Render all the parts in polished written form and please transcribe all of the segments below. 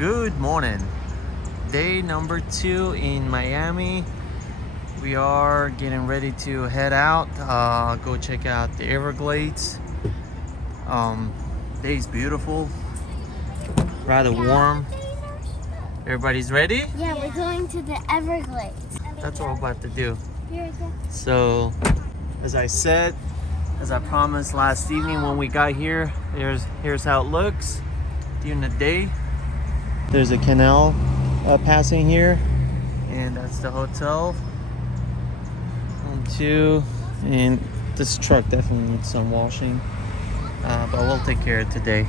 Good morning. Day number 2 in Miami. We are getting ready to head out, go check out the Everglades. Day's beautiful, rather warm. Everybody's ready? Yeah, we're going to the Everglades. That's what we're about to do. Here we go. So, as I promised last evening when we got here, here's how it looks during the day. There's a canal passing here, and that's the hotel. 1, 2, and this truck definitely needs some washing, but we'll take care of it today.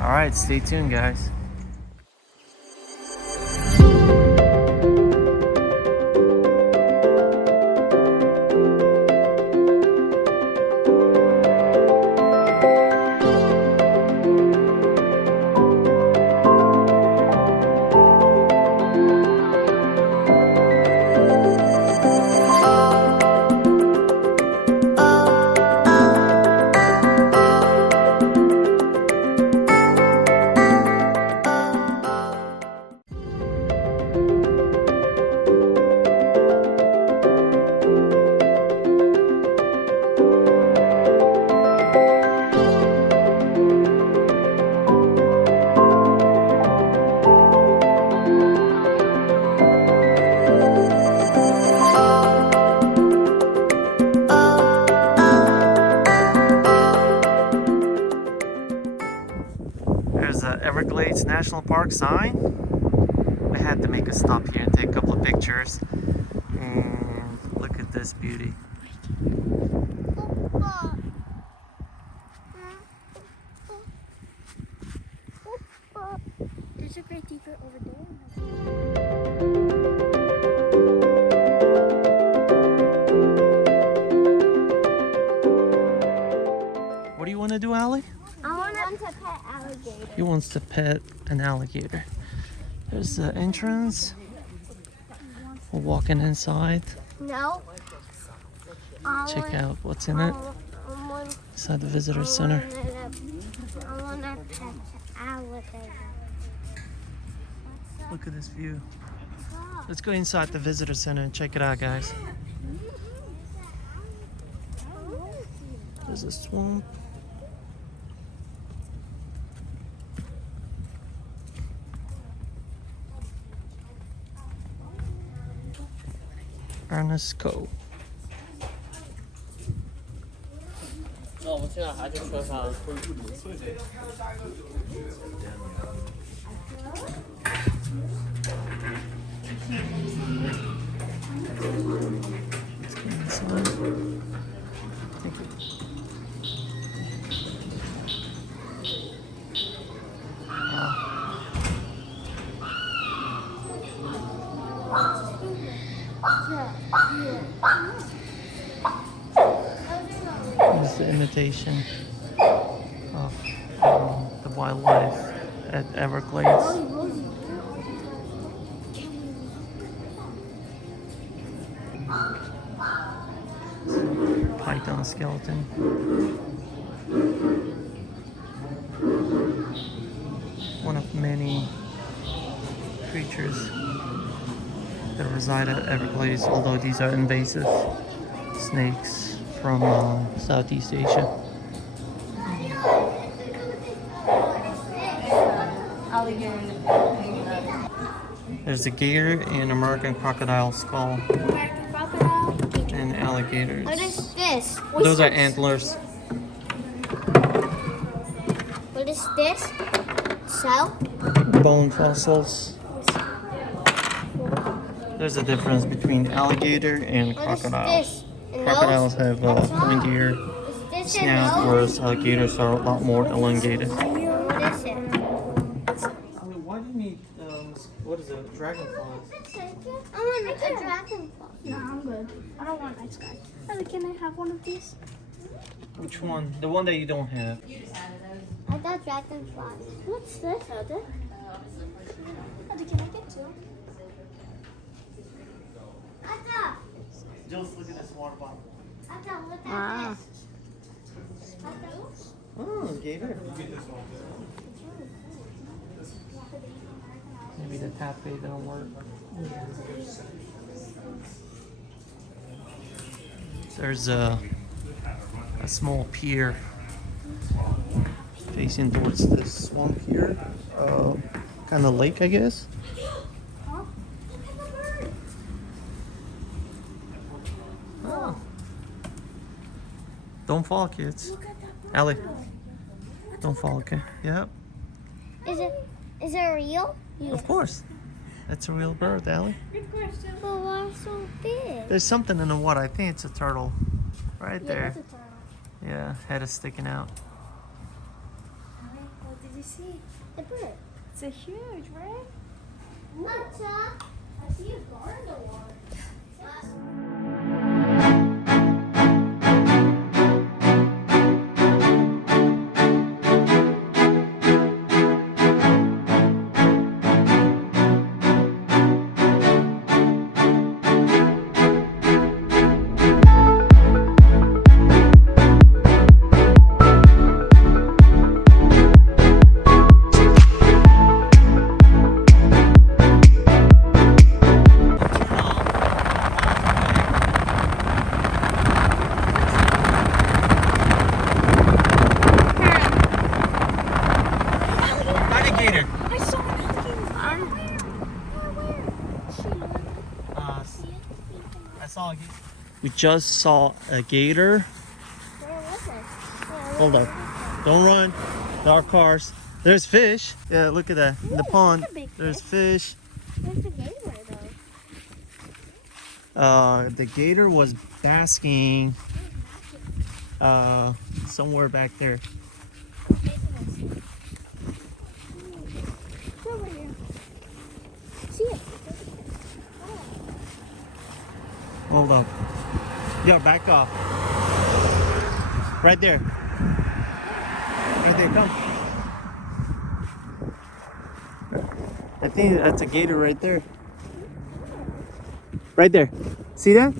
All right, stay tuned, guys. There's the Everglades National Park sign. We had to make a stop here and take a couple of pictures. And look at this beauty. There's a great deeper over there. What do you want to do, Allie? I want to pet alligator. He wants to pet an alligator. There's the entrance. We're walking inside. No. Check out what's in it. Inside the visitor center. I want to pet alligator. Look at this view. Let's go inside the visitor center and check it out, guys. There's a swamp. Ernest Cove. This is the imitation of the wildlife at Everglades. Python skeleton. One of many creatures that reside at Everglades, although these are invasive snakes from Southeast Asia. There's a gator and American crocodile skull. American crocodile. And alligators. What is this? Those are antlers. What is this? So? Bone fossils. There's a difference between alligator and crocodile. What is this? Crocodiles have a pointier Is this snout, whereas alligators are a lot more elongated. What is it? Why do you need, what is it, dragonflies? I want a dragonfly. No, I'm good. I don't want ice guy. Can I have one of these? Which one? The one that you don't have. I got dragonflies. What's this, Ada? Ada, can I get two? Ada! Just look at this water bottle. Ada, look at Wow. this. Ada. Oh, gator. You get this one too. the tap didn't work. There's a small pier facing towards this swamp here. Kind of lake, I guess. Oh. Don't fall, kids. Allie, don't fall, okay? Yep. Is it real? Yes. Of course. That's a real bird, Allie. Good question. But why so big? There's something in the water. I think it's a turtle. Right there. It's a turtle. Yeah, head is sticking out. What did you see? The bird. It's a huge, right? Matcha. I see a bar in the water. Alligator. I saw an I saw a gator. We just saw a gator. Where was it? Hold up. Don't run. There are cars. There's fish. Yeah, look at that. In the pond. that's a big There's fish. Where's the gator though? The gator was basking somewhere back there. It's over here. See it? Hold up. Yo, back off. Right there. Right there, come. I think that's a gator right there. Right there. See that?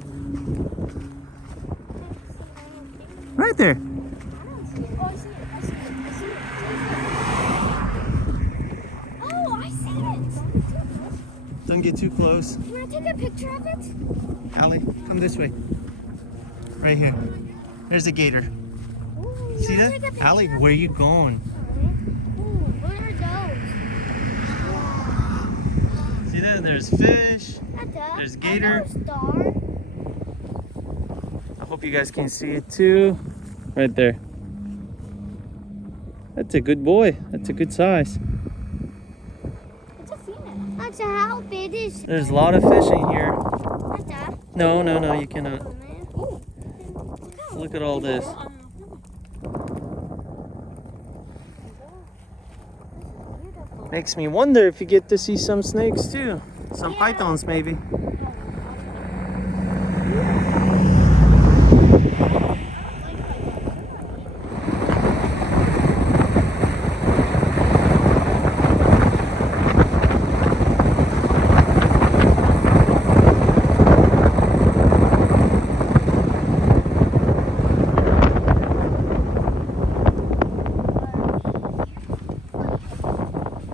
Right there. Oh, I see it. I see it. I see it. Oh, I see it. Don't get too close. You want to take a picture of it? Allie, come this way. Right here. There's a gator. Ooh, See you wanna that? take a picture Allie, of where it? you going? Ooh, what are those? See that? There's fish. That's There's a gator. star. I hope you guys can see it too. Right there. That's a good boy. That's a good size. It's a female. That's how big is There's a lot of fish in here. That's a. No, no, no, you cannot. Ooh. Look at all this. Makes me wonder if you get to see some snakes too. Some Yeah. pythons maybe.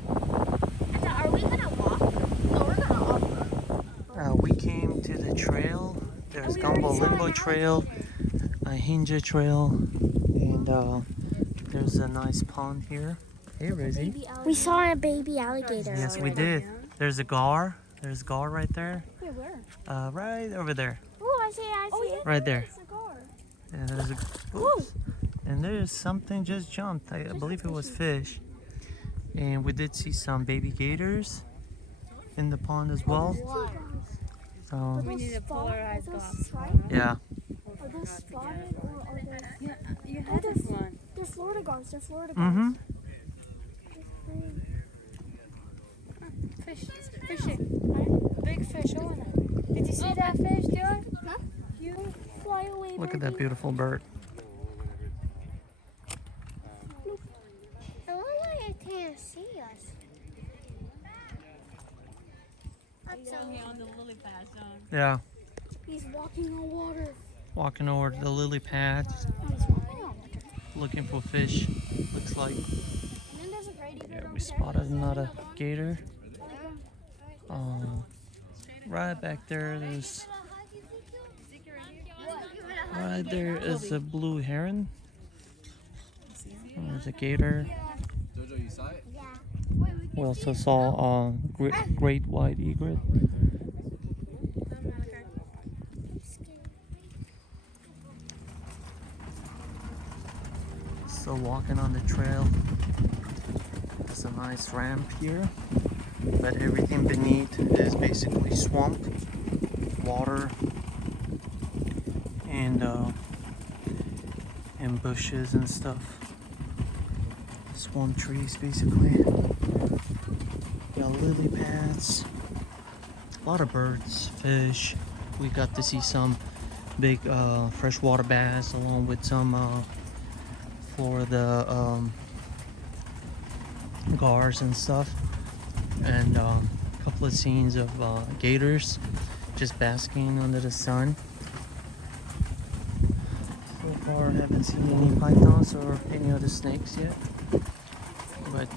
Are we gonna walk? No, we're gonna walk. We came to the trail. There's Gumbo Limbo Trail, a Hinja Trail, and there's a nice pond here. Hey, Rizzy. We saw a baby alligator. Yes, we did. There's a gar. There's gar right there. Wait, where? Right over there. Oh, I see it. I see it. Right there. Cigar. And there's a. Oops. And there's something just jumped. I believe it was fish. And we did see some baby gators in the pond as well. So We need a polarized glass. yeah. Are those spotted or are they? Yeah, you had this one. They're Florida gulls. They're Florida gulls. Mm-hmm. Fish. Fishing. Big fish. Oh, did you see that fish, Dylan? Huh? You? Fly away, Look at birdie. that beautiful bird. I wonder why it can't see us. That's on the lily pad, John. Yeah. He's walking on water. Walking over to the lily pads, He's walking on water. looking for fish. Looks like And then there's a Grady bird yeah, over we spotted another gator. Right back there, right there is a blue heron. There's a gator. We also saw great white egret. Still walking on the trail. There's a nice ramp here, but everything beneath is basically swamp, water, and bushes and stuff. Swamp trees, basically. Got lily pads, a lot of birds, fish. We got to see some big freshwater bass, along with some Florida gars and stuff, and a couple of scenes of gators just basking under the sun. So far, I haven't seen any pythons or any other snakes yet, but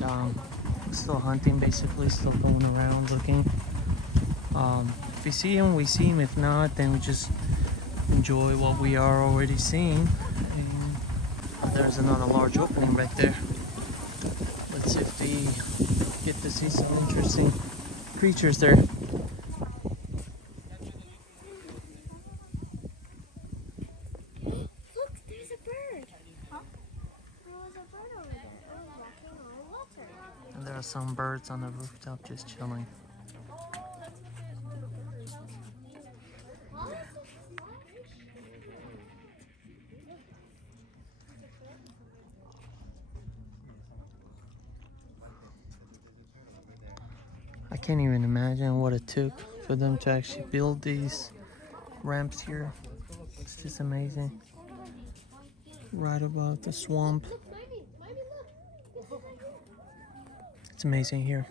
still hunting, basically, still going around looking. If we see them, we see them. If not, then we just enjoy what we are already seeing. And there's another large opening right there. Let's see if we get to see some interesting creatures there. Look, there's a bird. Huh? There was a bird over there. It was walking on the water. And there are some birds on the rooftop just chilling. I can't even imagine what it took for them to actually build these ramps here. It's just amazing. Right above the swamp. It's amazing here.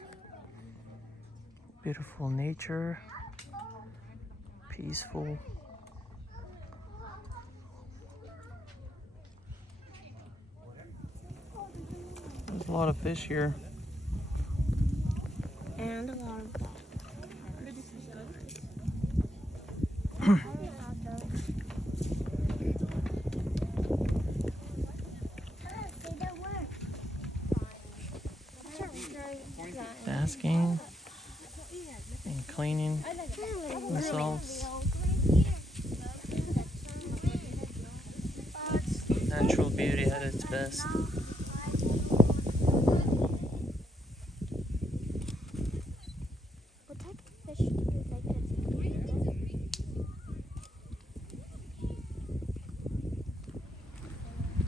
Beautiful nature. Peaceful. There's a lot of fish here. And a lot of dogs. Basking and cleaning themselves. Natural beauty at its best. What type of fish do you think it's?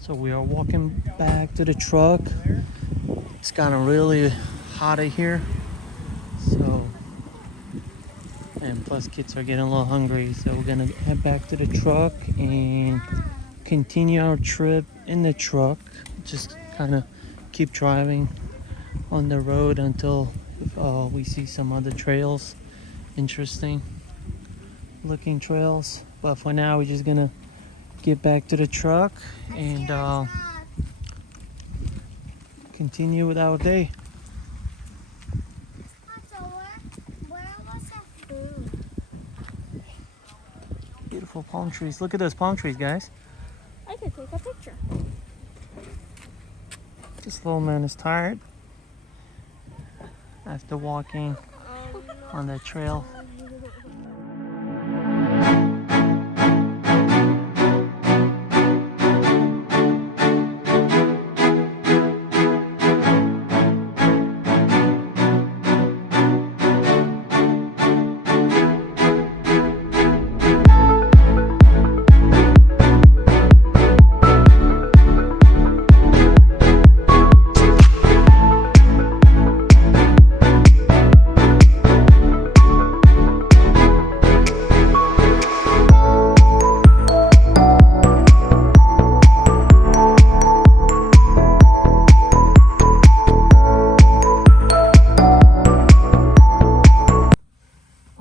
So we are walking back to the truck. It's gotten really hot in here. So, and plus kids are getting a little hungry. So we're gonna head back to the truck and continue our trip in the truck. Just kind of keep driving on the road until we see some other trails, interesting looking trails. But for now, we're just gonna get back to the truck and continue with our day. Where was that food? Beautiful palm trees. Look at those palm trees, guys. I could take a picture. This little man is tired after walking on the trail.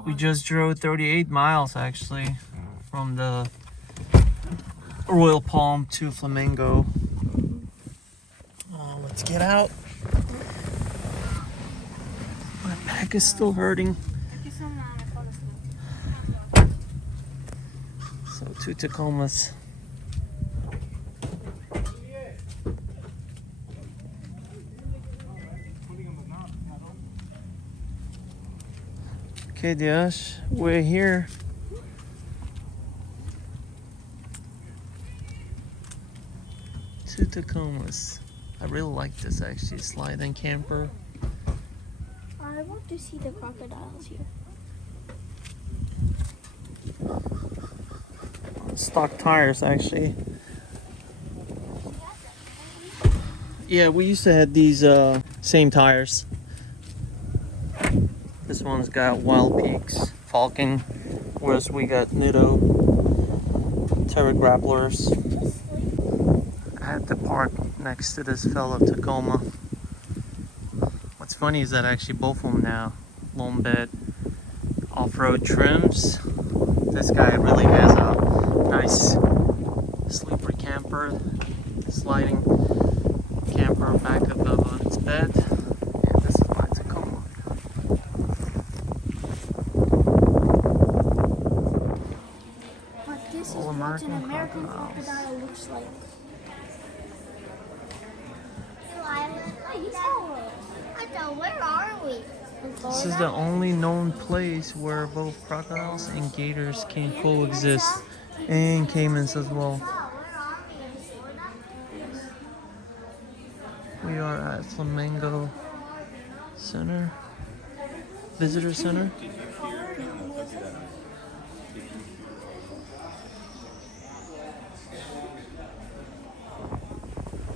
We just drove 38 miles actually from the Royal Palm to Flamingo. Let's get out. My back is still hurting. Two Tacomas. Okay, Diash, we're here. Two Tacomas. I really like this actually, sliding camper. I want to see the crocodiles here. Stock tires actually. Yeah, we used to have these same tires. This one's got Wild Peaks, Falcon, whereas we got Nido, Terra Grapplers. I had to park next to this fellow Tacoma. What's funny is that actually both of them now, lone bed, off-road trims. This guy really has a nice sleeper camper, sliding camper back above its bed. And this is my Tacoma. But this is All what American an American crocodiles. crocodile looks like. Where are we? This is the only known place where both crocodiles and gators can coexist, and caimans as well. We are at Flamingo Center, Visitor Center.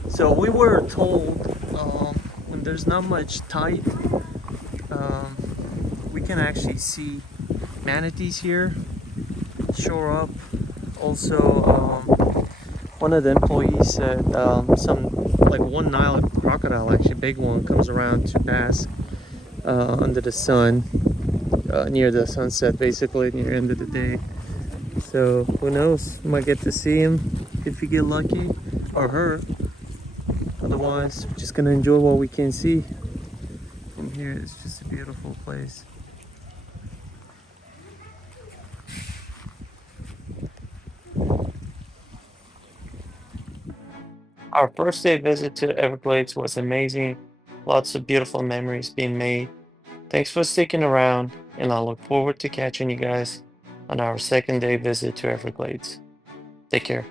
So we were told when there's not much tide, we can actually see manatees here shore up. Also, one of the employees said some like one Nile crocodile, actually big one, comes around to bask under the sun near the sunset, basically near the end of the day. So who knows? You might get to see him if you get lucky, or her. Otherwise, we're just gonna enjoy what we can see from here. It's just a beautiful place. Our first day visit to Everglades was amazing. Lots of beautiful memories being made. Thanks for sticking around, and I look forward to catching you guys on our second day visit to Everglades. Take care.